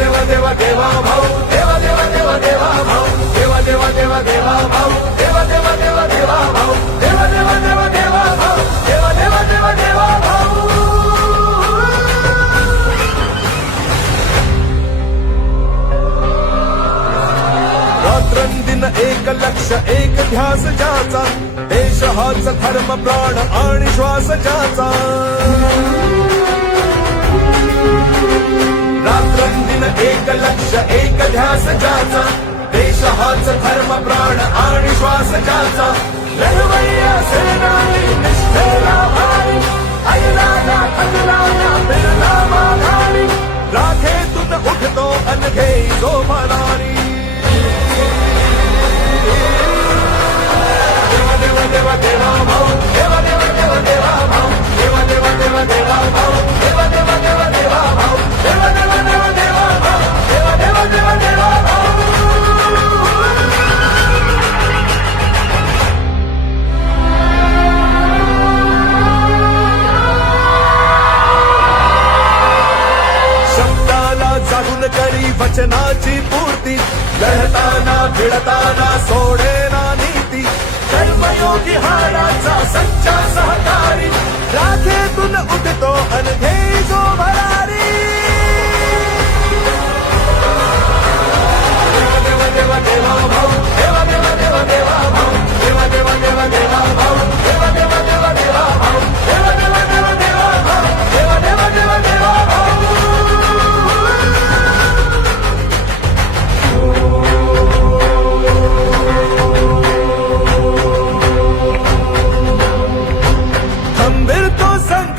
देवा देवा देवा भाऊ देवा देवा देवा देवा भाऊ देवा देवा देवा देवा भाऊ देवा देवा देवा भाऊ देवा देवा देवा देवा भाऊ देवा देवा देवा देवा भाऊ रात्रंदिन एक लक्ष एक ध्यास ज्याचा देश हाच धर्म प्राण आणि श्वास ज्याचा रात्रंदिन एक लक्ष एक ध्यास ज्याचा देश हाच धर्म प्राण आणि श्वास ज्याचा लढवय्या सेनानी निष्ठेला भारी. ऐलाना खटलाला बिरला माघारी. तुत उठतो अनघे जो भरारी देव देवा देवा देवा भाऊ. देवा देवा देवा देवा भाऊ. देवा देवा देवा देवा भाऊ. जागून करी वचनाची पूर्ती. लढताना भिडताना सोडेना नीती. कर्मयोगी हाराचा सच्चा सहकारी. राखेतून उठतो अनघे जो भरारी.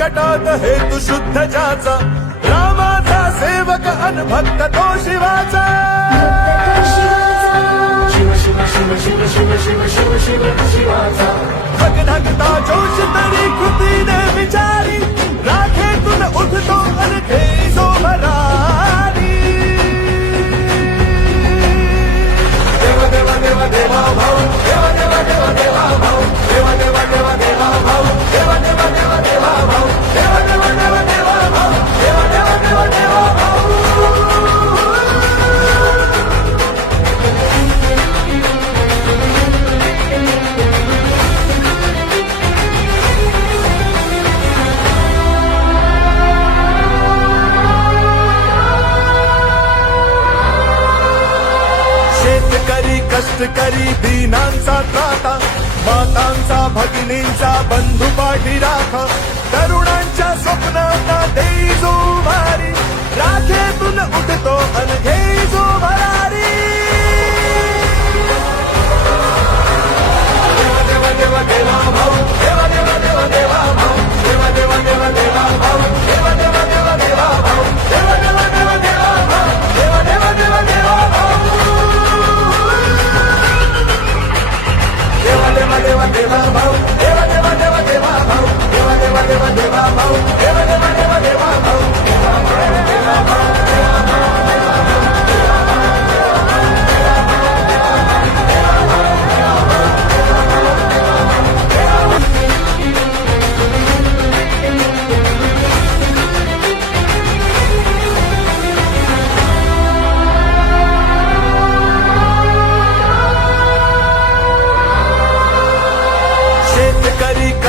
संकटात हेतू शुद्ध ज्याचा रामाचा सेवक अनभक्त तो शिवाचा. शिव शिव शिव शिव शिव शिव शिव शिव शिवाचा भगधगता जोश तरी कृतीने विचार शेतकरी दीनांचा त्राता मातांचा भगिनींचा बंधू पाठी राखा. तरुणांच्या स्वप्नांना देई जो भारी राखेतून उठतो अनघे जो भरारी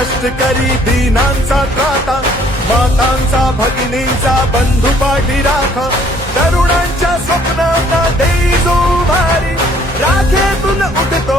कष्टकरी दीनांचा त्राता मातांचा भगिनींचा बंधू पाठी राखा. तरुणांच्या स्वप्नांना देई जो भारी राखेतून उठतो